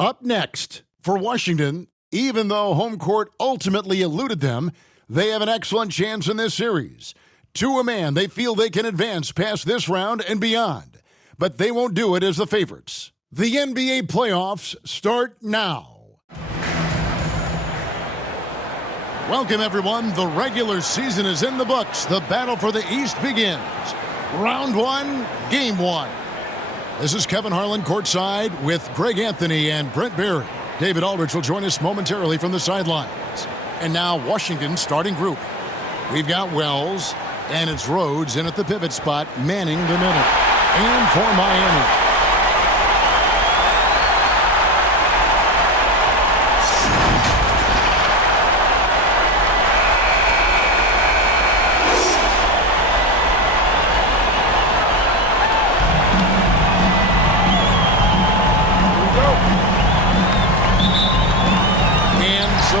Up next, for Washington, even though home court ultimately eluded them, they have an excellent chance in this series. To a man, they feel they can advance past this round and beyond, but they won't do it as the favorites. The NBA playoffs start now. Welcome, everyone. The regular season is in the books. The battle for the East begins. Round one, game one. This is Kevin Harlan courtside with Greg Anthony and Brent Barry. David Aldridge will join us momentarily from the sidelines. And now Washington's starting group. We've got Wells, and it's Rhodes in at the pivot spot, manning the middle. And for Miami,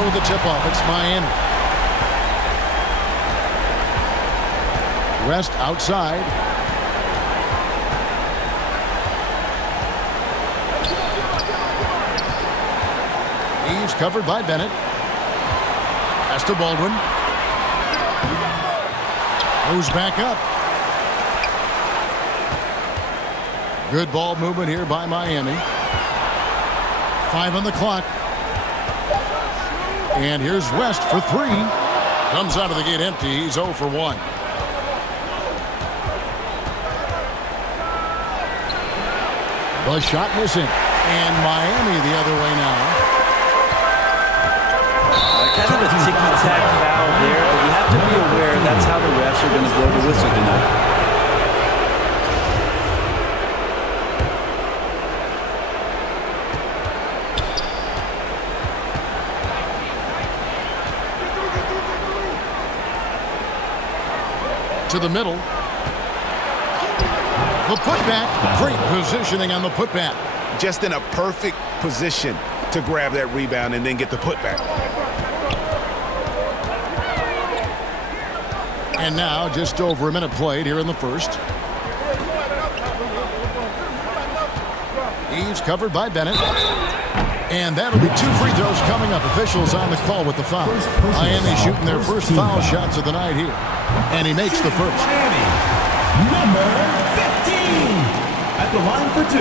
the tip-off. It's Miami. West outside. He's covered by Bennett. Pass to Baldwin. Goes back up. Good ball movement here by Miami. 5 on the clock. And here's West for 3. Comes out of the gate empty. He's 0 for 1. The shot missing. And Miami the other way now. Kind of a ticky-tack foul there, but you have to be aware that's how the refs are going to blow the whistle tonight. To the middle. The putback. Great positioning on the putback. Just in a perfect position to grab that rebound and then get the putback. And now just over a minute played here in the first. He's covered by Bennett. And that'll be 2 free throws coming up. Officials on the call with the foul. Miami shooting their first foul shots of the night here. And he makes the first. Miami, number 15, at the line for 2.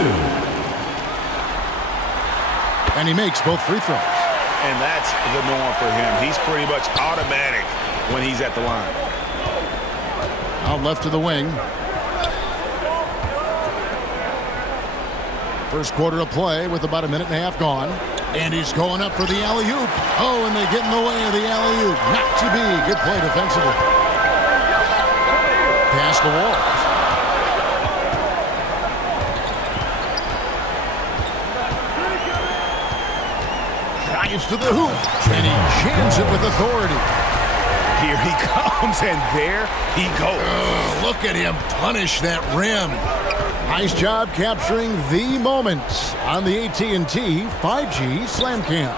And he makes both free throws. And that's the norm for him. He's pretty much automatic when he's at the line. Out left to the wing. First quarter of play with about a minute and a half gone. And he's going up for the alley-oop. Oh, and they get in the way of the alley-oop. Not to be. Good play defensively. Pass the Walls. Drives to the hoop. And he jams it with authority. Here he comes, and there he goes. Look at him punish that rim. Nice job capturing the moments on the AT&T 5G Slam Cam.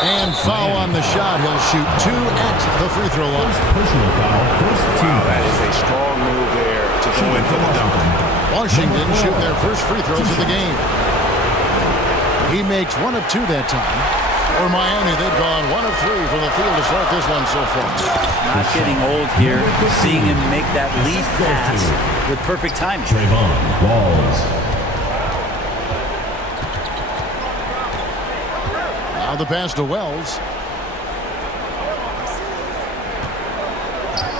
And foul on the shot. He'll shoot 2 at the free throw line. Personal foul, first team That foul. is a strong move there to go in for the dunk. Washington shooting their first free throws of the game. He makes 1 of 2 that time. For Miami, they've gone 1 of 3 from the field to start this one so far. Not getting old here. Seeing him make that lead pass with perfect timing. Trayvon Walls. Now the pass to Wells.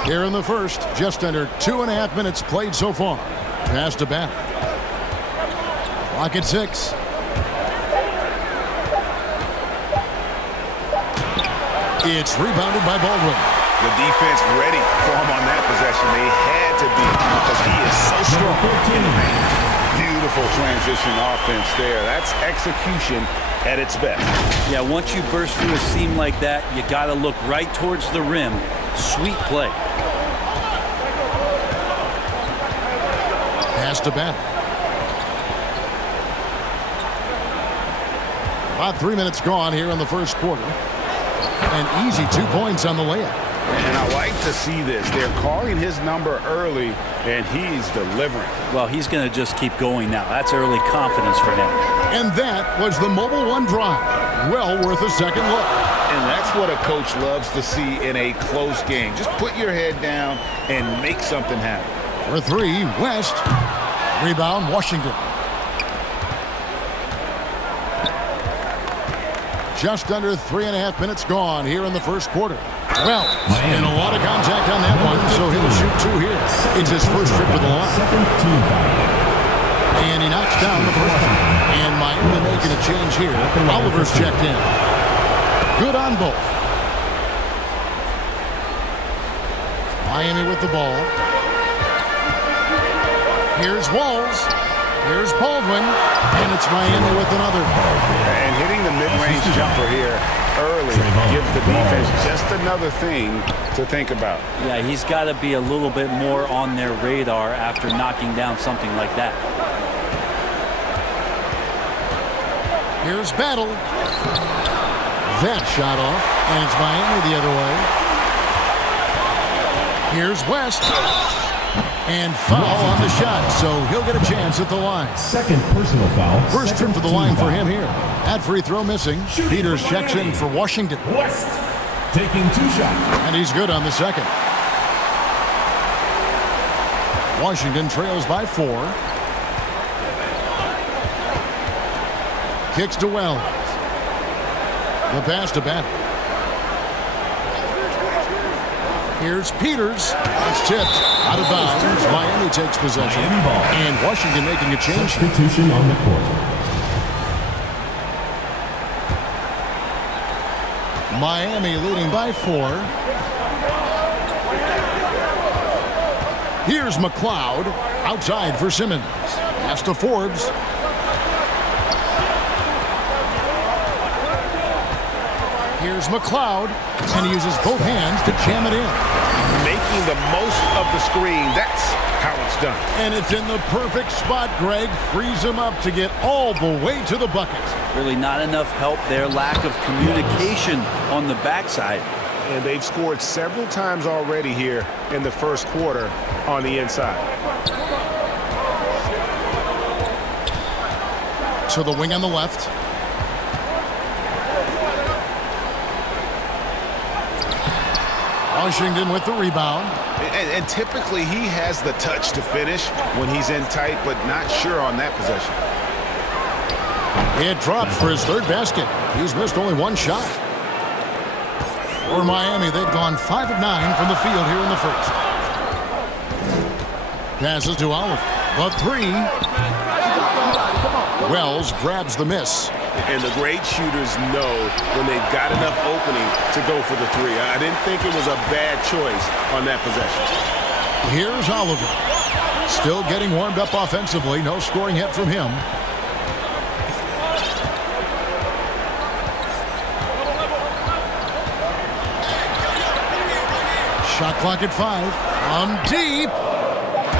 Here in the first, just under 2.5 minutes played so far. Pass to Bennett. Clock at 6. It's rebounded by Baldwin. The defense ready for him on that possession. They had to be because he is so strong in the paint. Beautiful transition offense there. That's execution at its best. Yeah, once you burst through a seam like that, you got to look right towards the rim. Sweet play. Pass to Bennett. About 3 minutes gone here in the first quarter. An easy 2 points on the layup. And I like to see this. They're calling his number early, and he's delivering. Well, he's going to just keep going now. That's early confidence for him. And that was the Mobile One drive. Well worth a second look. And that's what a coach loves to see in a close game. Just put your head down and make something happen. For three, West. Rebound, Washington. Just under 3.5 minutes gone here in the first quarter. Well, and a lot of contact on that one, so he'll shoot two here. It's his first trip to the line. And he knocks down the first one. And Miami making a change here. Oliver's checked in. Good on both. Miami with the ball. Here's Walls. Here's Baldwin. And it's Miami with another. And hitting the mid-range jumper here early gives the defense just another thing to think about. Yeah, he's got to be a little bit more on their radar after knocking down something like that. Here's Battle. That shot off, and it's Miami the other way. Here's West. And foul on the shot, so he'll get a chance at the line. Second personal foul. First trip to the line for him here. That free throw missing. Peters checks in for Washington. West taking two shots. And he's good on the second. Washington trails by 4. Kicks to Wells. The pass to Battle. Here's Peters. It's tipped out of bounds. Miami takes possession. Miami ball. And Washington making a change. Substitution on the court. Miami leading by 4. Here's McLeod. Outside for Simmons. Pass to Forbes. Here's McLeod, and he uses both hands to jam it in. Making the most of the screen, that's how it's done. And it's in the perfect spot, Greg. Frees him up to get all the way to the bucket. Really not enough help there. Lack of communication on the backside. And they've scored several times already here in the first quarter on the inside. To the wing on the left. Washington with the rebound. And typically he has the touch to finish when he's in tight, but not sure on that possession. It drops for his third basket. He's missed only one shot. For Miami, they've gone 5 of 9 from the field here in the first. Passes to Oliver. The three. Wells grabs the miss. And the great shooters know when they've got enough opening to go for the three. I didn't think it was a bad choice on that possession. Here's Oliver. Still getting warmed up offensively. No scoring hit from him. Shot clock at 5. Deep.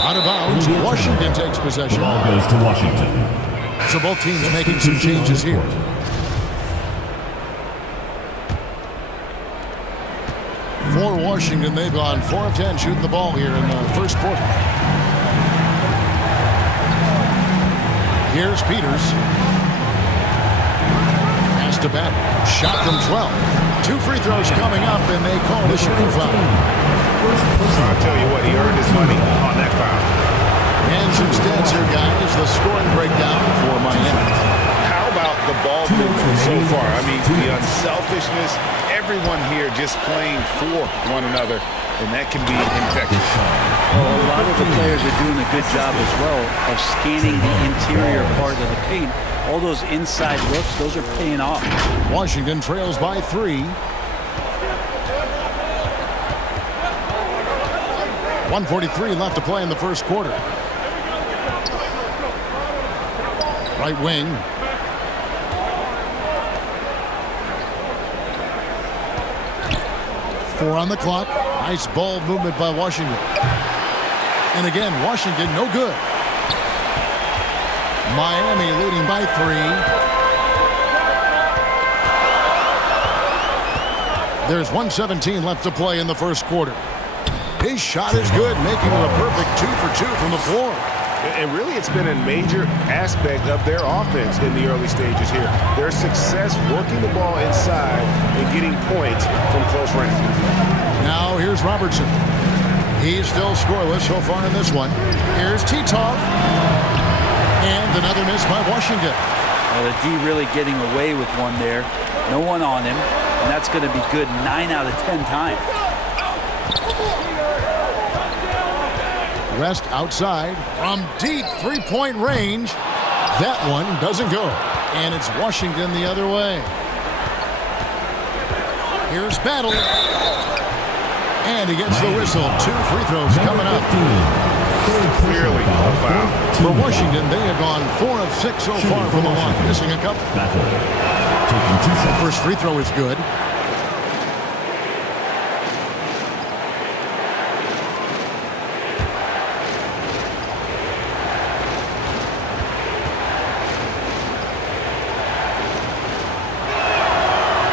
Out of bounds. Washington takes possession. Ball goes to Washington. So both teams making some changes here. For Washington, they've gone 4 of 10 shooting the ball here in the first quarter. Here's Peters. Pass to Battle. Shot from 12. 2 free throws coming up, and they call the shooting foul. I'll tell you what, he earned his money on that foul. And some stats here, guys. The scoring breakdown for Miami. How about the ball movement so far? I mean, the unselfishness, everyone here just playing for one another, and that can be infectious. Well, a lot of the players are doing a good job as well of scanning the interior part of the paint. All those inside looks, those are paying off. Washington trails by 3. 1:43 left to play in the first quarter. Right wing. Four on the clock. Nice ball movement by Washington. And again, Washington no good. Miami leading by 3. There's 1:17 left to play in the first quarter. His shot is good, making it a perfect 2 for 2 from the floor. And really, it's been a major aspect of their offense in the early stages here. Their success working the ball inside and getting points from close range. Now here's Robertson. He's still scoreless so far in this one. Here's Titov. And another miss by Washington. Well, the D really getting away with one there. No one on him. And that's going to be good 9 out of 10 times. West outside from deep three-point range. That one doesn't go. And it's Washington the other way. Here's Battle. And he gets the whistle. 2 free throws coming up. Clearly a foul. For Washington, they have gone 4 of 6 so far from the line, missing a couple. The first free throw is good.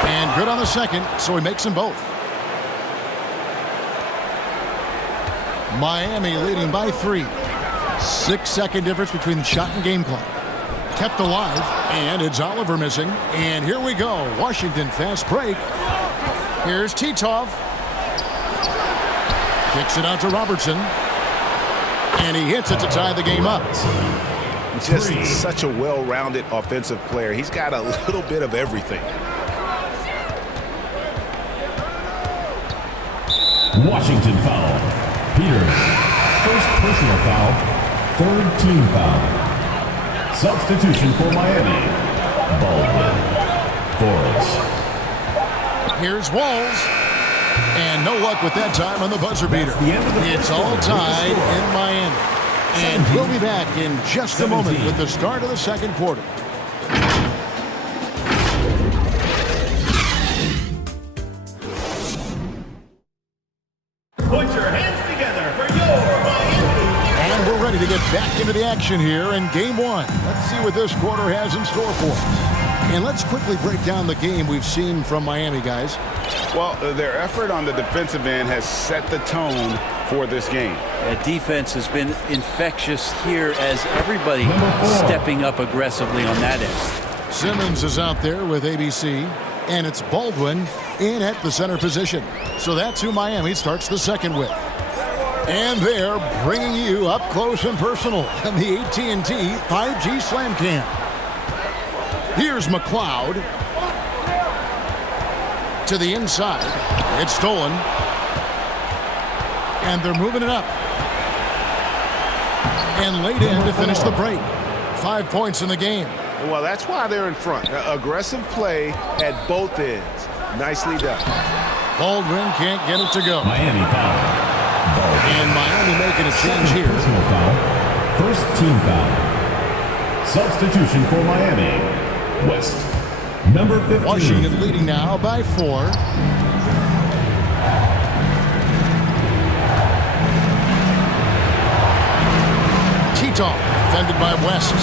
And good on the second, so he makes them both. Miami leading by 3. 6-second difference between the shot and game clock. Kept alive, and it's Oliver missing. And here we go. Washington fast break. Here's Titov. Kicks it out to Robertson. And he hits it to tie the game up. Just such a well-rounded offensive player. He's got a little bit of everything. Washington foul. Peters. First personal foul. Third team foul. Substitution for Miami. Baldwin. Forrest. Here's Walls. And no luck with that time on the buzzer beater. It's all tied in Miami. And we'll be back in just a moment with the start of the second quarter. Put your hands together for your Miami. And we're ready to get back into the action here in game 1. Let's see what this quarter has in store for us. And let's quickly break down the game we've seen from Miami, guys. Well, their effort on the defensive end has set the tone for this game. Defense has been infectious here as everybody stepping up aggressively on that end. Simmons is out there with ABC, and it's Baldwin in at the center position. So that's who Miami starts the second with. And they're bringing you up close and personal on the AT&T 5G Slam Cam. Here's McLeod. To the inside. It's stolen. And they're moving it up. And laid in to finish the break. 5 points in the game. Well, that's why they're in front. Aggressive play at both ends. Nicely done. Baldwin can't get it to go. Miami foul. And Miami making a change here. Personal foul. First team foul. Substitution for Miami. West. Number 15. Washington leading now by 4. Titov defended by West.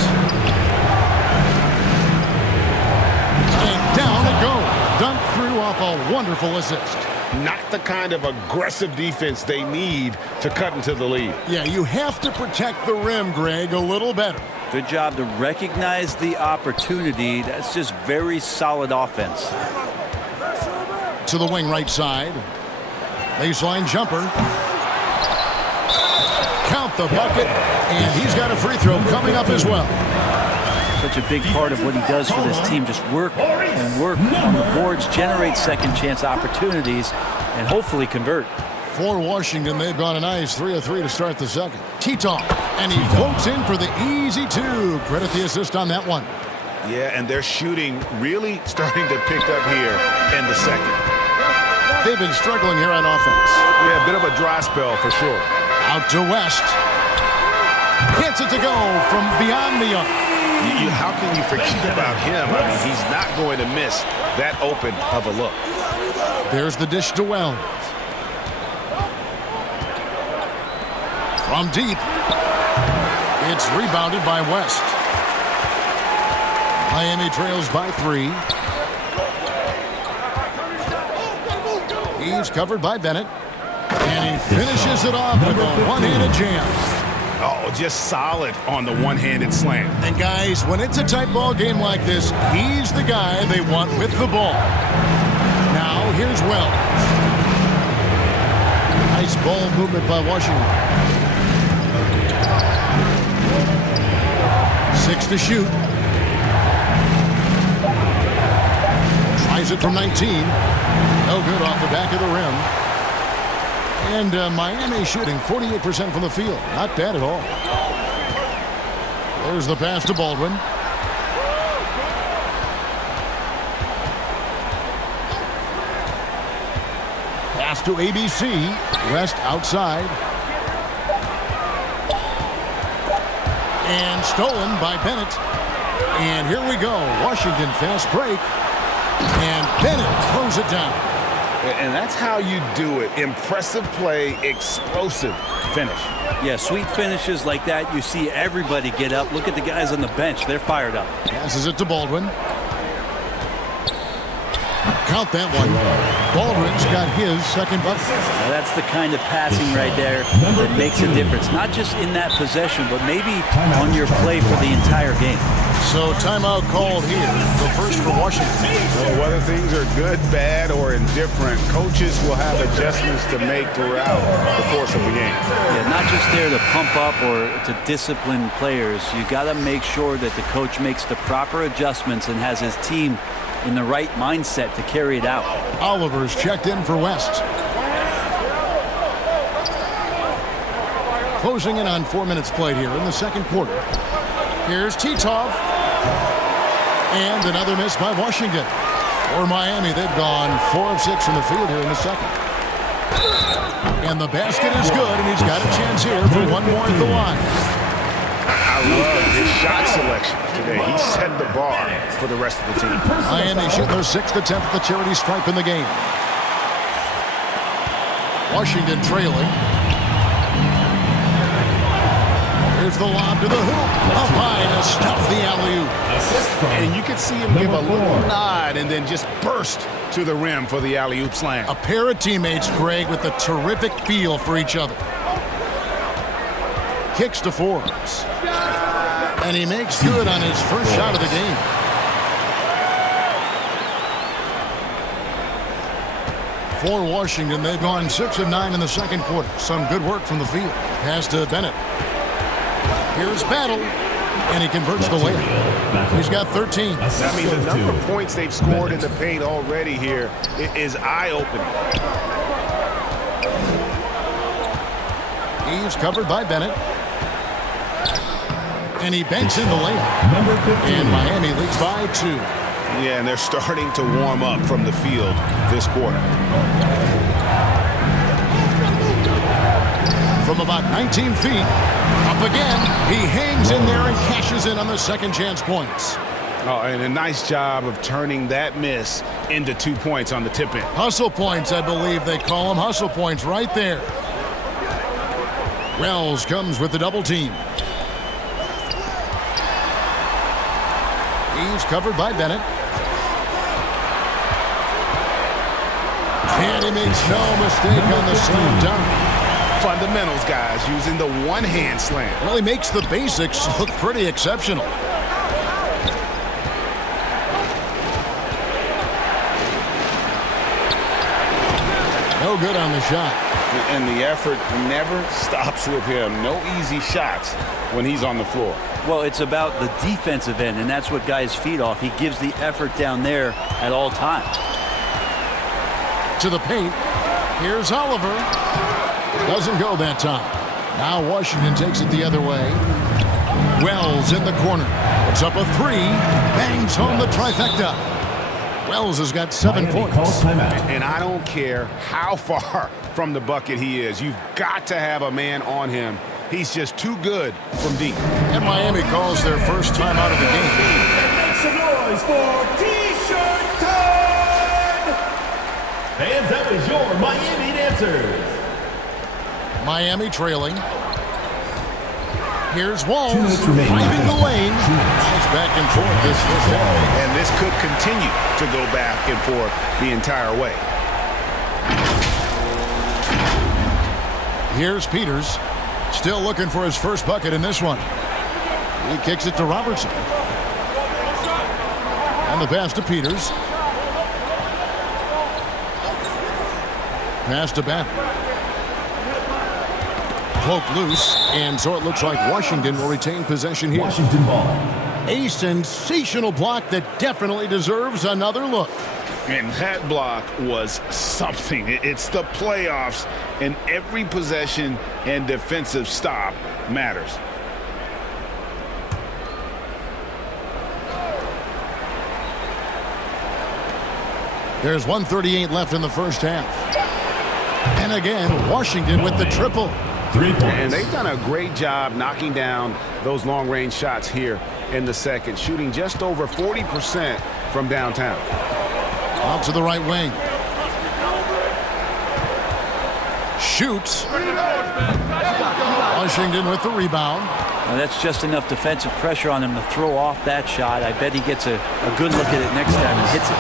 And down it goes. Dunked through off a wonderful assist. Not the kind of aggressive defense they need to cut into the lead. Yeah, you have to protect the rim, Greg, a little better. Good job to recognize the opportunity. That's just very solid offense. To the wing right side. Baseline jumper. Count the bucket. And he's got a free throw coming up as well. Such a big part of what he does for this team. Just work and work on the boards, generate second chance opportunities, and hopefully convert. For Washington, they've gone a nice 3 of 3 to start the second. Titov, and he floats in for the easy 2. Credit the assist on that one. Yeah, and their shooting really starting to pick up here in the second. They've been struggling here on offense. Yeah, a bit of a dry spell for sure. Out to West. Gets it to go from beyond the arc. How can you forget about him? I mean, he's not going to miss that open of a look. There's the dish to Wells. From deep. It's rebounded by West. Miami trails by 3. He's covered by Bennett. And he finishes it off with a one-handed jam. Oh, just solid on the one-handed slam. And guys, when it's a tight ball game like this, he's the guy they want with the ball. Now, here's Wells. Nice ball movement by Washington. 6 to shoot. Tries it from 19. No good off the back of the rim. And Miami shooting 48% from the field. Not bad at all. There's the pass to Baldwin. Pass to ABC. West outside. And stolen by Bennett. And here we go. Washington fast break. And Bennett throws it down. And that's how you do it. Impressive play, explosive finish. Yeah, sweet finishes like that, you see everybody get up. Look at the guys on the bench. They're fired up. Passes it to Baldwin. Count that one. Baldwin's got his second bucket. Now that's the kind of passing right there that makes a difference. Not just in that possession, but maybe on your play for the entire game. So timeout called here. The first for Washington. Well, whether things are good, bad, or indifferent, coaches will have adjustments to make throughout the course of the game. Yeah, not just there to pump up or to discipline players. You got to make sure that the coach makes the proper adjustments and has his team in the right mindset to carry it out. Oliver's checked in for West. Closing in on 4 minutes played here in the second quarter. Here's Titov. And another miss by Washington. For Miami, they've gone 4 of 6 from the field here in the second. And the basket is good, and he's got a chance here for one more at the line. I love his shot selection today. He set the bar for the rest of the team. Miami shooting their 6th attempt at the charity stripe in the game. Washington trailing. Here's the lob to the hoop. Up high to stuff the alley-oop. And you can see him give a little nod and then just burst to the rim for the alley-oop slam. A pair of teammates, Greg, with a terrific feel for each other. Kicks to Forbes. And he makes good on his first shot of the game. For Washington, they've gone 6 of 9 in the second quarter. Some good work from the field. Pass to Bennett. Here's Battle. And he converts the layup. He's got 13. I mean, the number of points they've scored in the paint already here is eye-opening. He's covered by Bennett. And he banks in the layup. And Miami leads by 2. Yeah, and they're starting to warm up from the field this quarter. From about 19 feet, up again, he hangs in there and cashes in on the second chance points. Oh, and a nice job of turning that miss into 2 points on the tip-in. Hustle points, I believe they call them. Hustle points right there. Wells comes with the double team. He's covered by Bennett. And he makes no mistake on the slam dunk. Fundamentals, guys, using the one-hand slam. Well, he makes the basics look pretty exceptional. No good on the shot. And the effort never stops with him. No easy shots when he's on the floor. Well, it's about the defensive end, and that's what guys feed off. He gives the effort down there at all times. To the paint. Here's Oliver. Doesn't go that time. Now Washington takes it the other way. Wells in the corner. Puts up a 3. Bangs home the trifecta. Wells has got 7 points. And I don't care how far from the bucket he is. You've got to have a man on him. He's just too good from deep. And Miami calls their first time out of the game. Make some noise for T-shirt time! Fans, that was your Miami Dancers. Miami trailing. Here's Walls driving the lane. It's back and forth this half. And this could continue to go back and forth the entire way. Here's Peters. Still looking for his first bucket in this one. He kicks it to Robertson. And the pass to Peters. Pass to Batten. Poked loose, and so it looks like Washington will retain possession here. Washington ball. A sensational block that definitely deserves another look. And that block was something. It's the playoffs, and every possession and defensive stop matters. There's 1:38 left in the first half. And again, Washington with the triple. 3 points. And they've done a great job knocking down those long-range shots here in the second, shooting just over 40% from downtown. Out to the right wing. Shoots. Washington with the rebound. Now that's just enough defensive pressure on him to throw off that shot. I bet he gets a good look at it next time and hits it.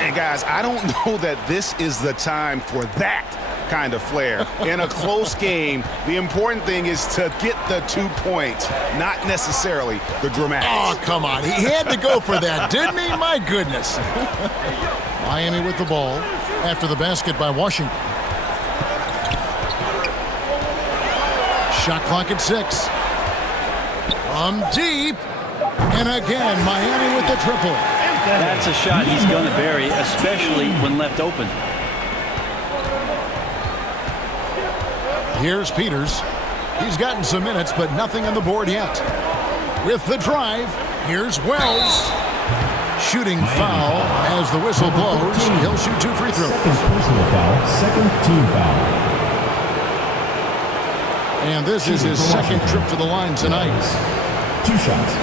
And guys, I don't know that this is the time for that kind of flair. In a close game, the important thing is to get the 2 points, not necessarily the dramatics. Oh, come on. He had to go for that, didn't he? My goodness. Miami with the ball after the basket by Washington. Shot clock at 6. From deep. And again, Miami with the triple. That's a shot he's going to bury, especially when left open. Here's Peters. He's gotten some minutes, but nothing on the board yet. With the drive, here's Wells. Shooting foul as the whistle blows. He'll shoot 2 free throws. Second personal foul, second team foul. And this is his second trip to the line tonight. 2 shots.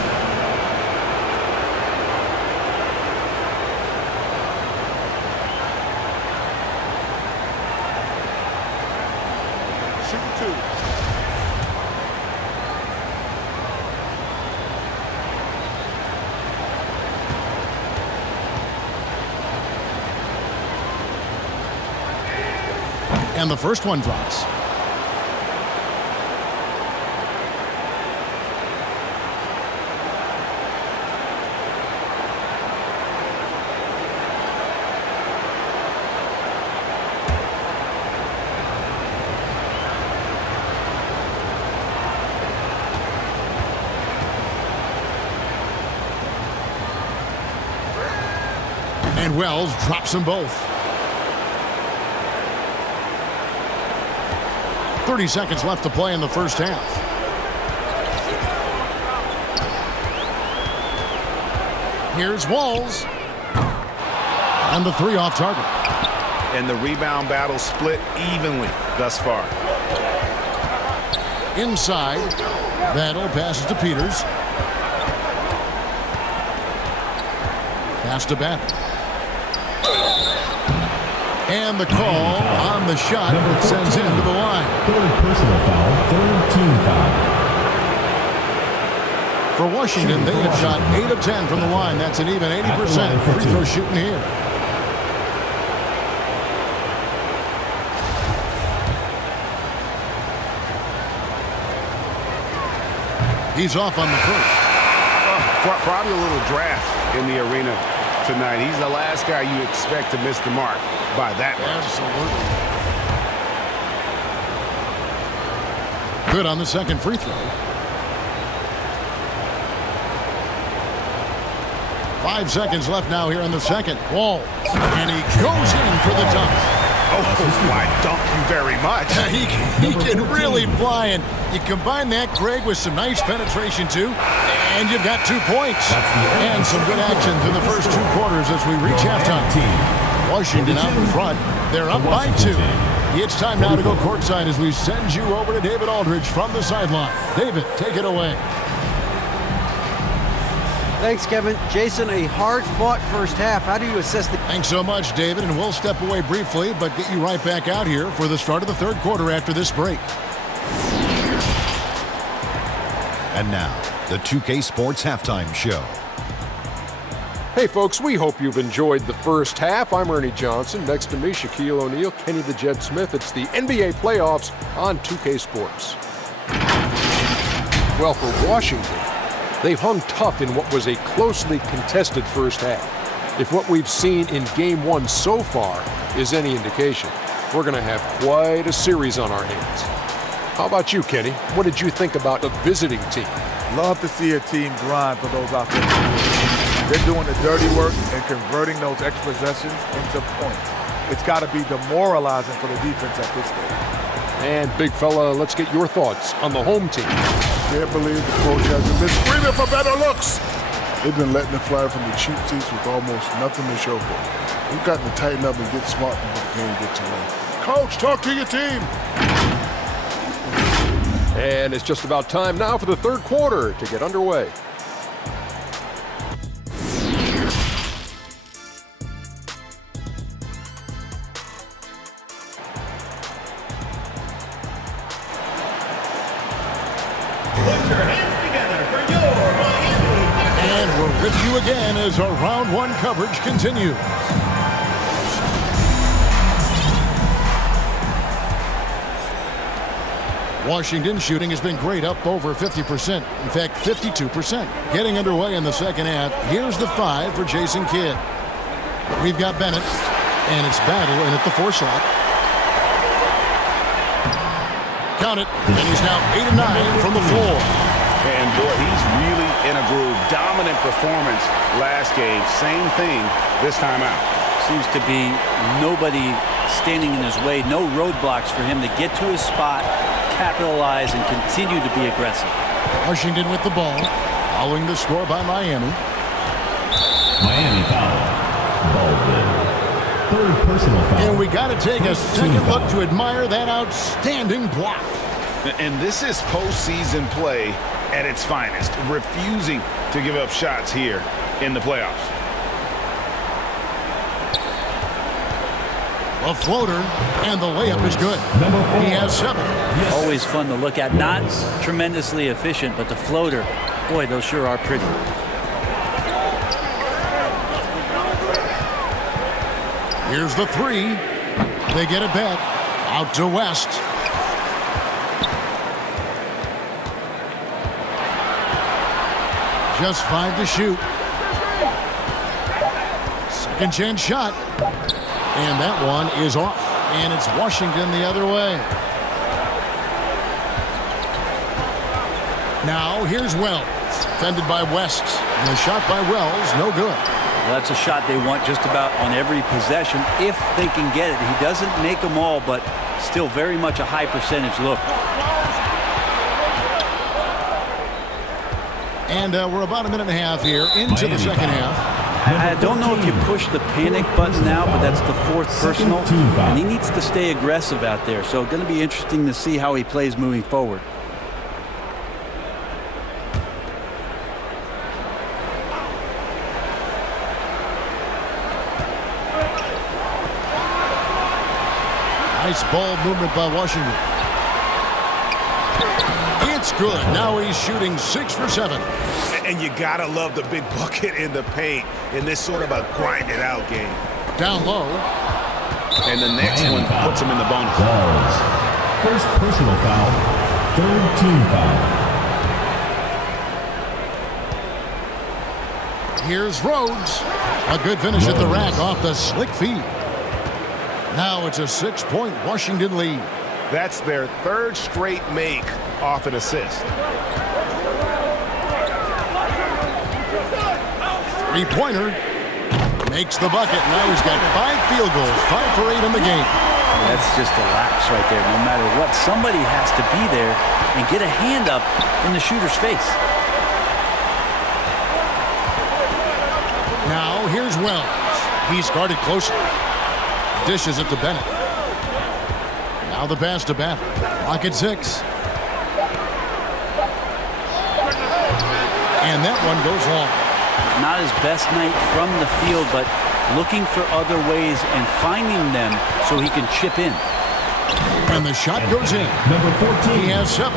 And the first one drops. And Wells drops them both. 30 seconds left to play in the first half. Here's Walls. And the 3 off target. And the rebound battle split evenly thus far. Inside. Battle passes to Peters. Pass to Batten. And the call on the shot that sends him to the line. Third personal foul, third team foul. For Washington, they have shot 8 of 10 from the line. That's an even 80% free throw shooting here. He's off on the first. Probably a little draft in the arena tonight. He's the last guy you expect to miss the mark by that much. Absolutely. Good on the second free throw. 5 seconds left now here in the second. Wall. And he goes in for the dunk. Oh, why dunk you very much. He can really fly, and you combine that, Greg, with some nice penetration too, and you've got 2 points. And some good action through the first 2 quarters as we reach halftime. Washington out in front. They're up by 2. It's time now to go courtside as we send you over to David Aldridge from the sideline. David, take it away. Thanks, Kevin. Jason, a hard-fought first half. How do you assess the... Thanks so much, David, and we'll step away briefly, but get you right back out here for the start of the third quarter after this break. And now, the 2K Sports Halftime Show. Hey folks, we hope you've enjoyed the first half. I'm Ernie Johnson. Next to me, Shaquille O'Neal, Kenny the Jet Smith. It's the NBA playoffs on 2K Sports. Well, for Washington, they've hung tough in what was a closely contested first half. If what we've seen in Game 1 so far is any indication, we're going to have quite a series on our hands. How about you, Kenny? What did you think about the visiting team? Love to see a team grind for those offensive points. They're doing the dirty work and converting those extra possessions into points. It's got to be demoralizing for the defense at this stage. And big fella, let's get your thoughts on the home team. Can't believe the coach hasn't been screaming for better looks. They've been letting it fly from the cheap seats with almost nothing to show for it. We've got to tighten up and get smart before the game gets away. Coach, talk to your team. And it's just about time now for the third quarter to get underway. And we're with you again as our round one coverage continues. Washington shooting has been great, up over 50%. In fact, 52%. Getting underway in the second half. Here's the 5 for Jason Kidd. We've got Bennett, and it's Battle in at the 4 slot. Count it, and he's now 8 of 9 from the floor. And boy, he's really in a groove. Dominant performance last game. Same thing this time out. Seems to be nobody standing in his way. No roadblocks for him to get to his spot, capitalize, and continue to be aggressive. Washington with the ball, following the score by Miami. Miami foul. Baldwin. Third personal foul. And we got to take a First second team look foul. to admire that outstanding block. And this is postseason play at its finest, refusing to give up shots here in the playoffs. A floater, and the layup is good. He has 7. Always fun to look at. Not tremendously efficient, but the floater, boy, those sure are pretty. Here's the 3. They get it back. Out to West. Just 5 to shoot. Second chance shot. And that one is off. And it's Washington the other way. Now here's Wells. Defended by West. And the shot by Wells, no good. Well, that's a shot they want just about on every possession if they can get it. He doesn't make them all, but still very much a high percentage look. And we're about a minute and a half here into the second half. I don't know if you push the panic button now, but that's the 4th personal, and he needs to stay aggressive out there. So going to be interesting to see how he plays moving forward. Nice ball movement by Washington. It's good. Now he's shooting 6 for 7. And you gotta love the big bucket in the paint in this sort of a grinded out game. Down low. And the next one puts him in the bonus. Balls. First personal foul. Third team foul. Here's Rhodes. A good finish at the rack off the slick feed. Now it's a 6-point Washington lead. That's their 3rd straight make off an assist. Three-pointer. Makes the bucket. Now he's got 5 field goals. 5 for 8 in the game. That's just a lapse right there. No matter what, somebody has to be there and get a hand up in the shooter's face. Now here's Wells. He's guarded closely. Dishes it to Bennett. Now the pass to Battle. Clock at 6. And that one goes long. Not his best night from the field, but looking for other ways and finding them so he can chip in. And the shot goes in. Number 14. He has 7.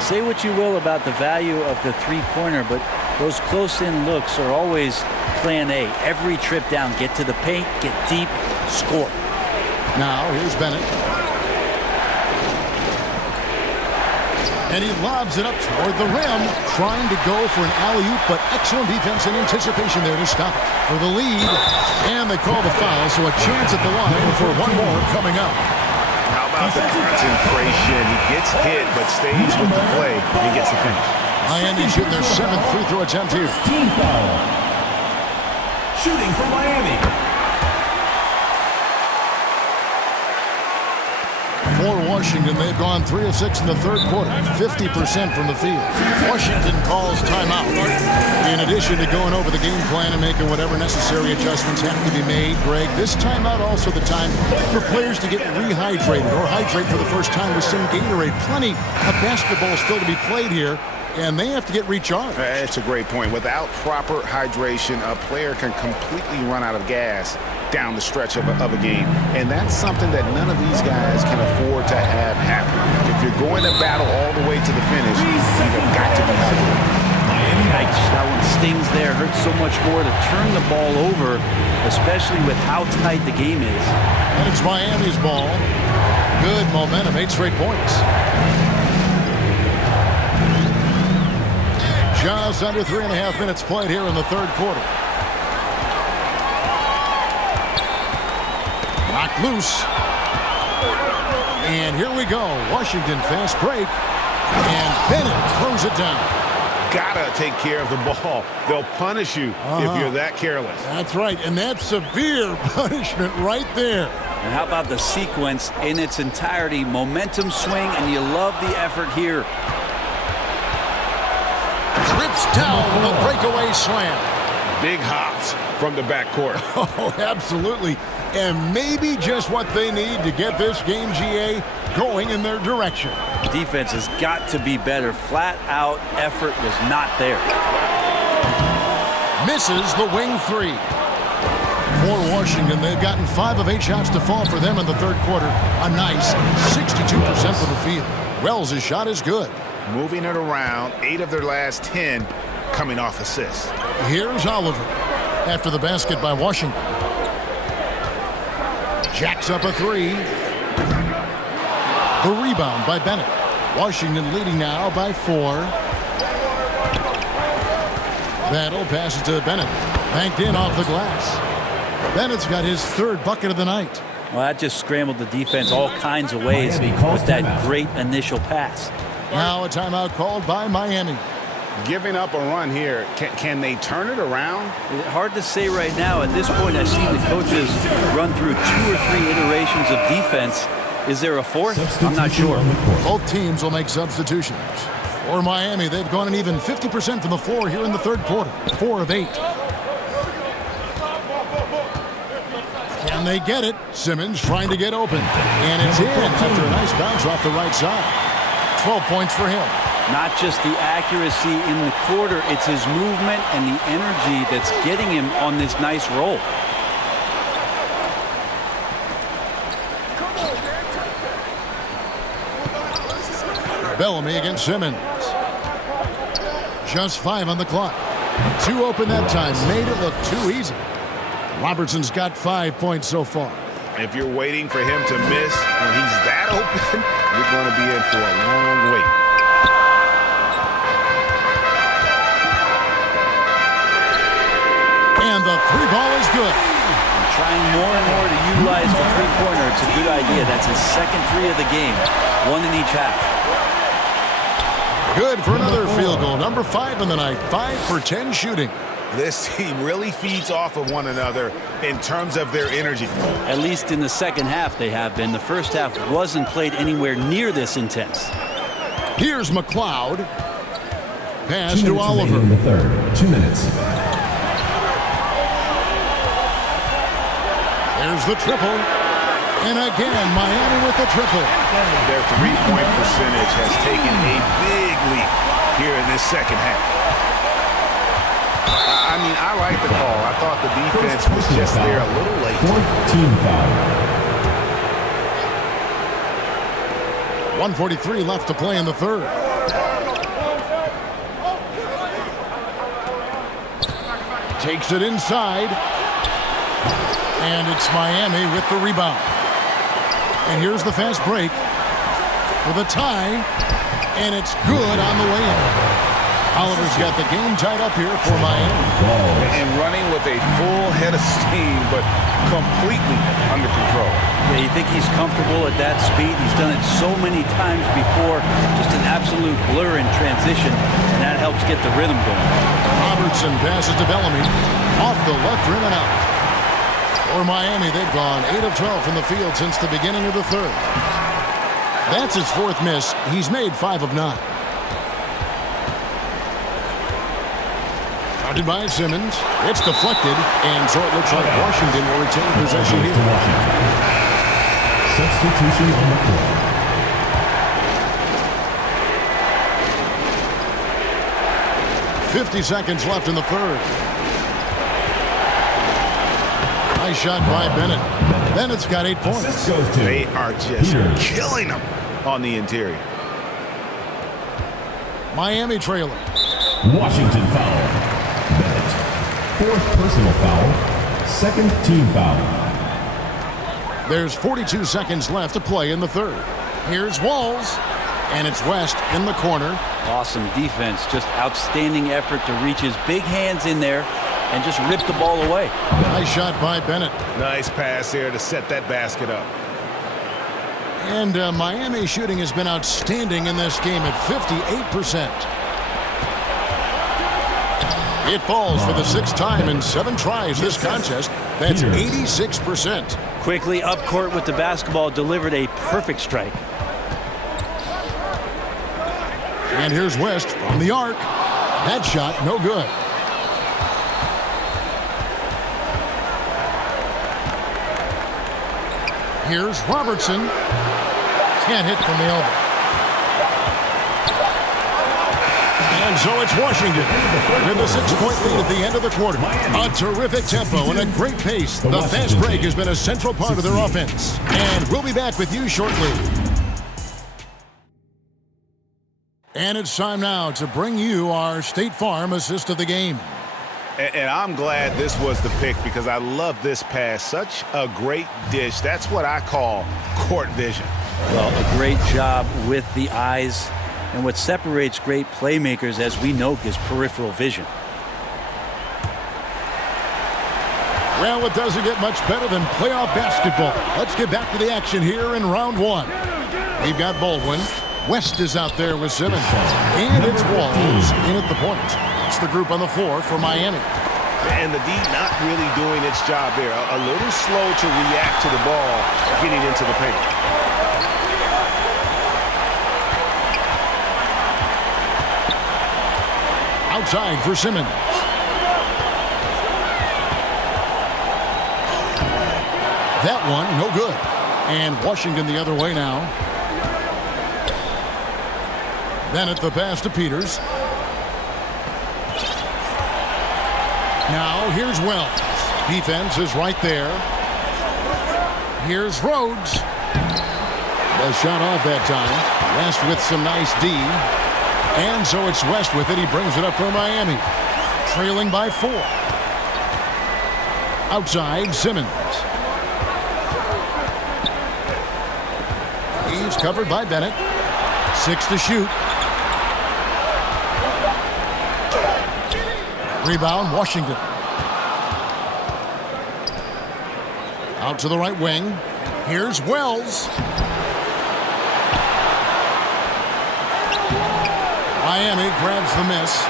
Say what you will about the value of the three-pointer, but Those close-in looks are always plan A. Every trip down, get to the paint, get deep, score. Now here's Bennett. And he lobs it up toward the rim, trying to go for an alley-oop, but excellent defense and anticipation there to stop it for the lead. And they call the foul, so a chance at the line for one more coming up. How about the concentration? He gets hit, but stays with the play and gets the finish. Miami shooting their 7th free throw attempt here. Team foul. Shooting for Miami. For Washington, they've gone 3 of 6 in the third quarter, 50% from the field. Washington calls timeout. In addition to going over the game plan and making whatever necessary adjustments have to be made, Greg, this timeout also the time for players to get rehydrated or hydrate for the first time with some Gatorade. Plenty of basketball still to be played here, and they have to get recharged. That's a great point. Without proper hydration, a player can completely run out of gas down the stretch of a game. And that's something that none of these guys can afford to have happen. If you're going to battle all the way to the finish, you've got to be hydrated. Yikes, that one stings there. Hurts so much more to turn the ball over, especially with how tight the game is. And it's Miami's ball. Good momentum, 8 straight points. Just under 3.5 minutes played here in the third quarter. Knocked loose. And here we go. Washington fast break. And Bennett throws it down. Gotta take care of the ball. They'll punish you if you're that careless. That's right. And that's severe punishment right there. And how about the sequence in its entirety? Momentum swing, and you love the effort here. Trips down the breakaway slam. Big hops from the backcourt. Oh, absolutely. And maybe just what they need to get this game, GA, going in their direction. Defense has got to be better. Flat out effort was not there. Misses the wing 3. For Washington, they've gotten 5 of 8 shots to fall for them in the third quarter. A nice 62% from the field. Wells' shot is good. Moving it around, 8 of their last 10 coming off assists. Here's Oliver after the basket by Washington. Jacks up a 3. The rebound by Bennett. Washington leading now by 4. Battle passes to Bennett. Banked in off the glass. Bennett's got his 3rd bucket of the night. Well, that just scrambled the defense all kinds of ways with that great initial pass. Now a timeout called by Miami. Giving up a run here. Can they turn it around? Hard to say right now. At this point, I've seen the coaches run through 2 or 3 iterations of defense. Is there a 4th? I'm not sure. Both teams will make substitutions. For Miami, they've gone an even 50% from the floor here in the third quarter. 4 of 8. Can they get it? Simmons trying to get open. And it's in after a nice bounce off the right side. 12 points for him. Not just the accuracy in the quarter, it's his movement and the energy that's getting him on this nice roll. Bellamy against Simmons. Just 5 on the clock. 2 open that time. Made it look too easy. Robertson's got 5 points so far. If you're waiting for him to miss when he's that open, you're going to be in for a long wait. And the 3 ball is good. Trying more and more to utilize the three-pointer. It's a good idea. That's his 2nd 3 of the game. 1 in each half. Good for another field goal. Number 5 in the night. 5 for 10 shooting. This team really feeds off of one another in terms of their energy. At least in the second half they have been. The first half wasn't played anywhere near this intense. Here's McLeod. Pass to Oliver. In the third. 2 minutes. There's the triple. And again, Miami with the triple. Their three-point percentage has taken a big leap here in this second half. I mean, I like the call. I thought the defense was just there a little late. 4th team foul. 1:43 left to play in the third. Takes it inside. And it's Miami with the rebound. And here's the fast break for the tie. And it's good on the way in. Oliver's got the game tied up here for Miami. And running with a full head of steam, but completely under control. Yeah, you think he's comfortable at that speed? He's done it so many times before. Just an absolute blur in transition, and that helps get the rhythm going. Robertson passes to Bellamy. Off the left rim and out. For Miami, they've gone 8 of 12 from the field since the beginning of the third. That's his fourth miss. He's made 5 of 9. Guarded by Simmons. It's deflected, and so it looks like Washington will retain possession here. Substitution on the court. .50 seconds left in the third. Nice shot by Bennett. Bennett's got 8 points. They are just killing them on the interior. Miami trailing. Washington foul. Bennett. 4th personal foul. 2nd team foul. There's 42 seconds left to play in the third. Here's Walls. And it's West in the corner. Awesome defense. Just outstanding effort to reach his big hands in there and just rip the ball away. Nice shot by Bennett. Nice pass here to set that basket up. And Miami shooting has been outstanding in this game at 58%. It falls for the 6th time in 7 tries this contest. That's 86%. Quickly up court with the basketball, delivered a perfect strike. And here's West from the arc. That shot, no good. Here's Robertson. Can't hit from the elbow. And so it's Washington with a 6-point lead at the end of the quarter. A terrific tempo and a great pace. The fast break has been a central part of their offense. And we'll be back with you shortly. And it's time now to bring you our State Farm assist of the game. And I'm glad this was the pick because I love this pass. Such a great dish. That's what I call court vision. Well, a great job with the eyes. And what separates great playmakers, as we know, is peripheral vision. Well, it doesn't get much better than playoff basketball. Let's get back to the action here in round 1. We've got Baldwin. West is out there with Simmons. And it's Walls in at the point. It's the group on the floor for Miami. And the D not really doing its job there. A little slow to react to the ball getting into the paint. Outside for Simmons. That one, no good. And Washington the other way now. Bennett the pass to Peters. Now here's Wells. Defense is right there. Here's Rhodes. The shot off that time. West with some nice D. And so it's West with it. He brings it up for Miami. Trailing by 4. Outside, Simmons. He's covered by Bennett. 6 to shoot. Rebound, Washington. Out to the right wing. Here's Wells. Miami grabs the miss.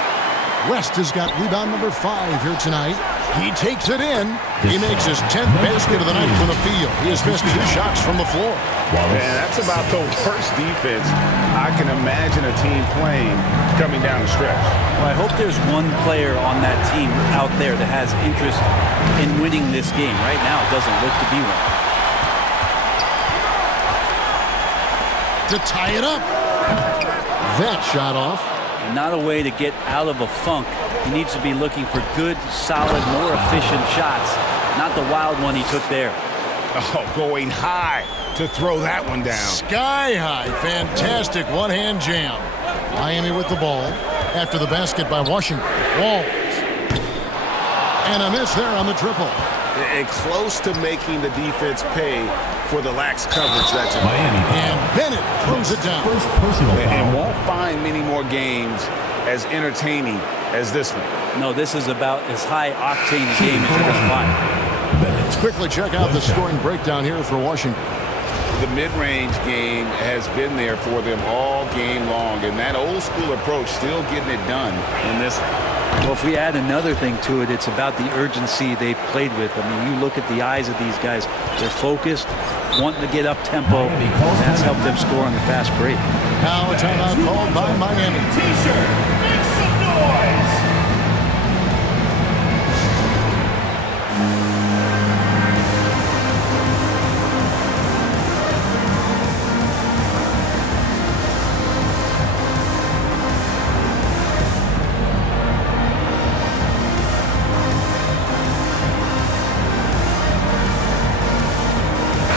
West has got rebound number 5 here tonight. He takes it in. He makes his 10th basket of the night from the field. He has missed 2 shots from the floor. Man, that's about the worst defense I can imagine a team playing coming down the stretch. Well, I hope there's one player on that team out there that has interest in winning this game. Right now, it doesn't look to be one. To tie it up. That shot off. And not a way to get out of a funk. He needs to be looking for good, solid, more efficient shots. Not the wild one he took there. Oh, going high to throw that one down. Sky high. Fantastic one-hand jam. Miami with the ball after the basket by Washington. Walls. And a miss there on the triple. And close to making the defense pay for the lax coverage that's in. Miami. And Bennett throws it down. First personal And foul. won't find many more games as entertaining as this one. No, this is about as high-octane a game as you're going to find. Let's quickly check out the scoring breakdown here for Washington. The mid-range game has been there for them all game long, and that old-school approach still getting it done in this one. Well, if we add another thing to it, it's about the urgency they've played with. I mean, you look at the eyes of these guys. They're focused, wanting to get up tempo, and that's helped them score on the fast break. Now a timeout called by Miami. T-shirt, make some noise.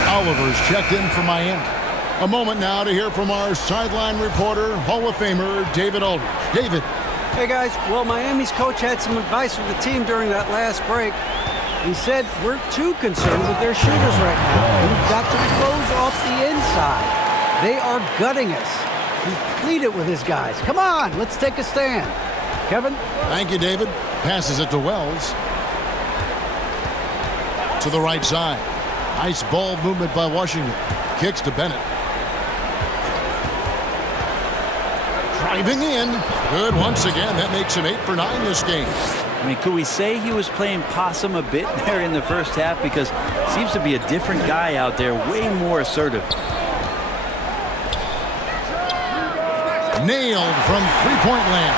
Oliver's checked in for Miami. A moment now to hear from our sideline reporter, Hall of Famer David Aldridge. David. Hey guys, well, Miami's coach had some advice for the team during that last break. He said, we're too concerned with their shooters right now. We've got to close off the inside. They are gutting us. He pleaded with his guys. Come on, let's take a stand. Kevin? Thank you, David. Passes it to Wells. To the right side. Nice ball movement by Washington. Kicks to Bennett. Driving in. Good once again. That makes him 8 for 9 this game. I mean, could we say he was playing possum a bit there in the first half? Because it seems to be a different guy out there, way more assertive. Nailed from three-point land.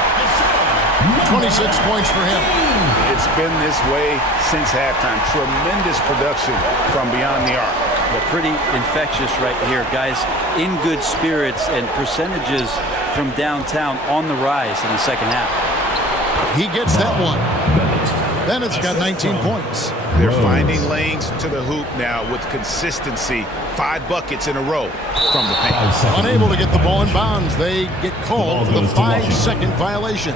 26 points for him. It's been this way since halftime. Tremendous production from beyond the arc. Well, pretty infectious right here. Guys in good spirits and percentages from downtown on the rise in the second half. He gets that one. Bennett's got 19 points. They're finding lanes to the hoop now with consistency. 5 buckets in a row from the paint. Unable to get the ball in bounds. They get called for the 5-second violation.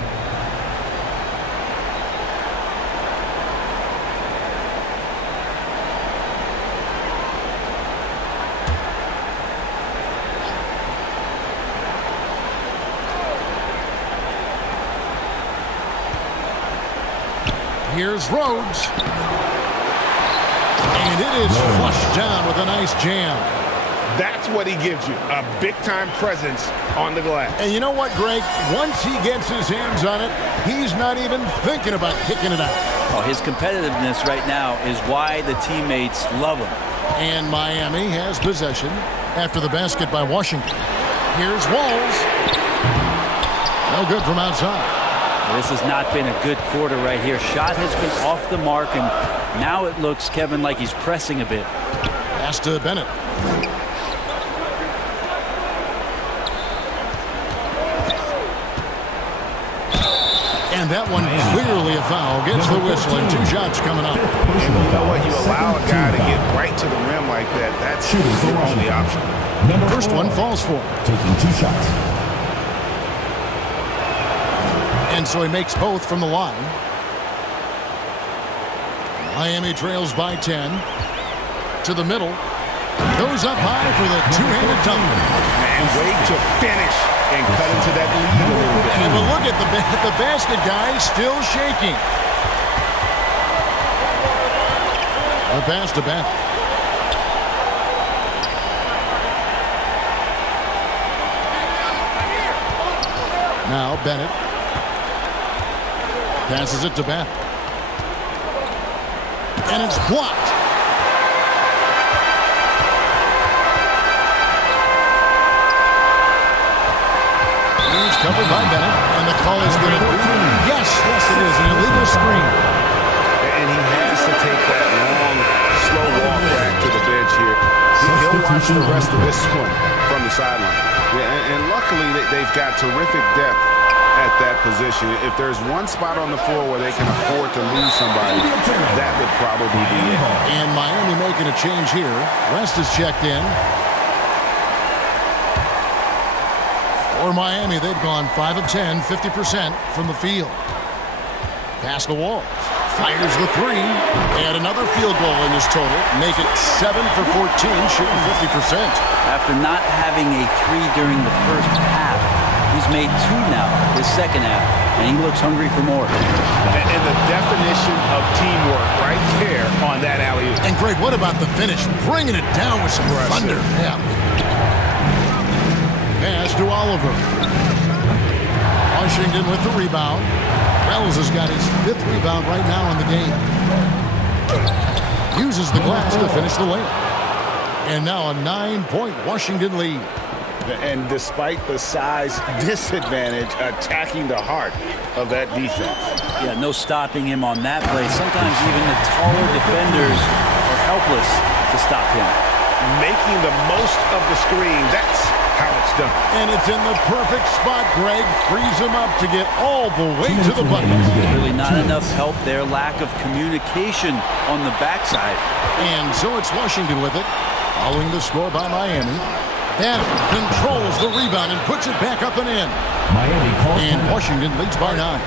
Here's Rhodes. And it is flushed down with a nice jam. That's what he gives you, a big-time presence on the glass. And you know what, Greg? Once he gets his hands on it, he's not even thinking about kicking it out. Oh, his competitiveness right now is why the teammates love him. And Miami has possession after the basket by Washington. Here's Walls. No good from outside. This has not been a good quarter right here. Shot has been off the mark, and now it looks, Kevin, like he's pressing a bit. Pass to Bennett. And that one clearly a foul. Gets the whistle, and 2 shots coming up. And you know what? You allow a guy to get right to the rim like that. That's your only option. First one falls for him. Taking 2 shots. And so he makes both from the line. Miami trails by 10. To the middle. Goes up high for the two-handed dunk. And wait to finish and cut into that lead a little bit. And but look at the basket guy still shaking. The pass to Bennett. Now Bennett passes it to Bennett. And it's blocked. He's covered by Bennett, and the call is going to be, yes, it is an illegal screen. And he has to take that long, slow walk back to the bench here. He'll watch the rest of this one from the sideline. Yeah, and luckily they've got terrific depth at that position. If there's one spot on the floor where they can afford to lose somebody, that would probably be it. And Miami making a change here. Rest is checked in. For Miami, they've gone 5 of 10, 50% from the field. Pass to Walls. Fires the three. And another field goal in his total. Make it 7 for 14, shooting 50%. After not having a three during the first half, he's made two now this second half, and he looks hungry for more. And the definition of teamwork right there on that alley-oop. And Greg, what about the finish? Bringing it down with some thunder. Yeah. Pass to Oliver. Washington with the rebound. Wells has got his 5th rebound right now in the game. Uses the glass to finish the layup. And now a 9-point Washington lead. And despite the size disadvantage, attacking the heart of that defense. Yeah, no stopping him on that play. Sometimes even the taller defenders are helpless to stop him. Making the most of the screen. That's how it's done. And it's in the perfect spot, Greg. Frees him up to get all the way to the bucket. Really not enough help there. Lack of communication on the backside. And so it's Washington with it. Following the score by Miami. Bannon controls the rebound and puts it back up and in. And Washington leads by 9.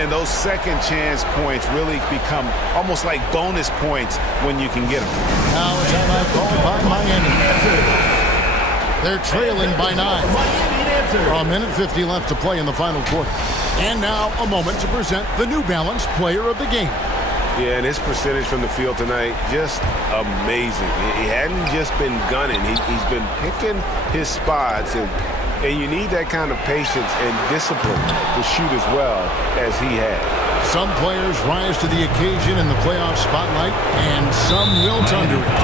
And those second chance points really become almost like bonus points when you can get them. Now a timeout called by Miami. They're trailing by 9. A minute 50 left to play in the final quarter. And now a moment to present the New Balance Player of the Game. Yeah, and his percentage from the field tonight, just amazing. He hadn't just been gunning. He's been picking his spots, and you need that kind of patience and discipline to shoot as well as he had. Some players rise to the occasion in the playoff spotlight, and some wilt under it.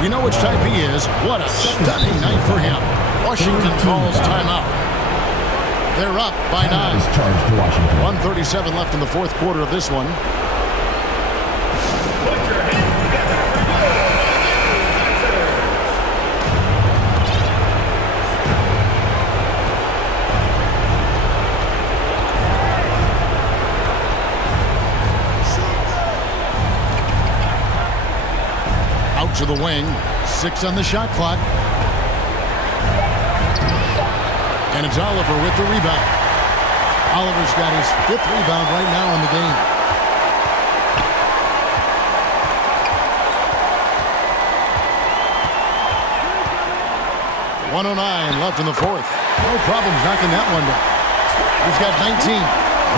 We know which type he is. What a stunning night for him. Washington calls timeout. They're up by 9. 1:37 left in the fourth quarter of this one. To the wing. 6 on the shot clock. And it's Oliver with the rebound. Oliver's got his 5th rebound right now in the game. .109 left in the fourth. No problems knocking that one down. He's got 19.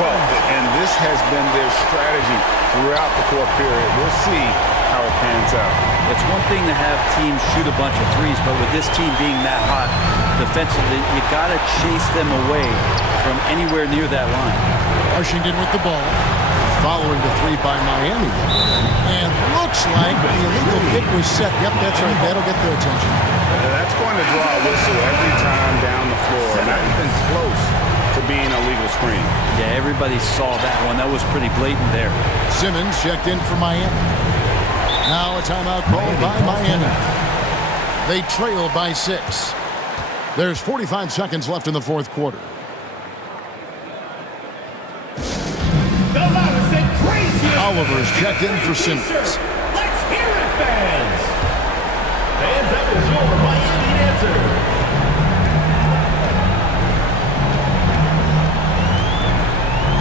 Well, and this has been their strategy throughout the fourth period. We'll see how it pans out. It's one thing to have teams shoot a bunch of threes, but with this team being that hot defensively, you got to chase them away from anywhere near that line. Washington with the ball, following the three by Miami. And looks like the illegal kick was set. Yep, that's right. That'll get their attention. That's going to draw a whistle every time down the floor. Not even close to being a legal screen. Yeah, everybody saw that one. That was pretty blatant there. Simmons checked in for Miami. Now a timeout called by Miami. They trail by 6. There's 45 seconds left in the fourth quarter. Oliver's checked in for Simmons. Let's hear it, fans! Fans, that was your Miami answer.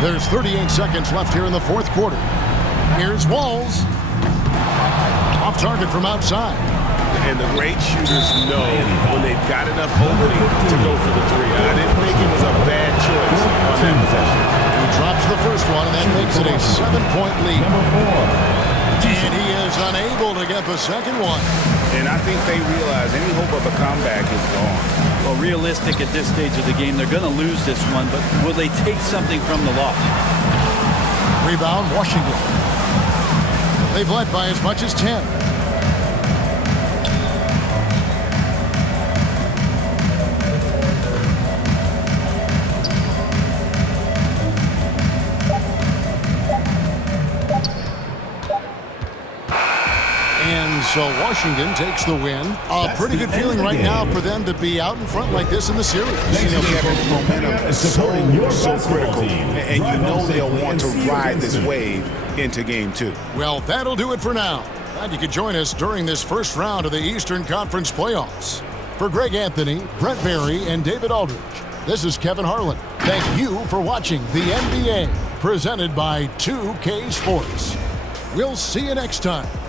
There's 38 seconds left here in the fourth quarter. Here's Walls. Off target from outside. And the great shooters know when they've got enough opening to go for the three. I didn't think it was a bad choice on that possession. He drops the first one, and that makes it a 7-point lead. And he is unable to get the second one. And I think they realize any hope of a comeback is gone. Well, realistic at this stage of the game, they're going to lose this one, but will they take something from the loss? Rebound, Washington. They've led by as much as 10. And so Washington takes the win. A pretty good feeling right now for them to be out in front like this in the series. You know, Kevin, momentum is so critical, and you know they'll want to ride this wave into game 2. Well, that'll do it for now. Glad you could join us during this first round of the Eastern Conference playoffs. For Greg Anthony, Brent Barry, and David Aldridge, this is Kevin Harlan. Thank you for watching the NBA. presented by 2K Sports. We'll see you next time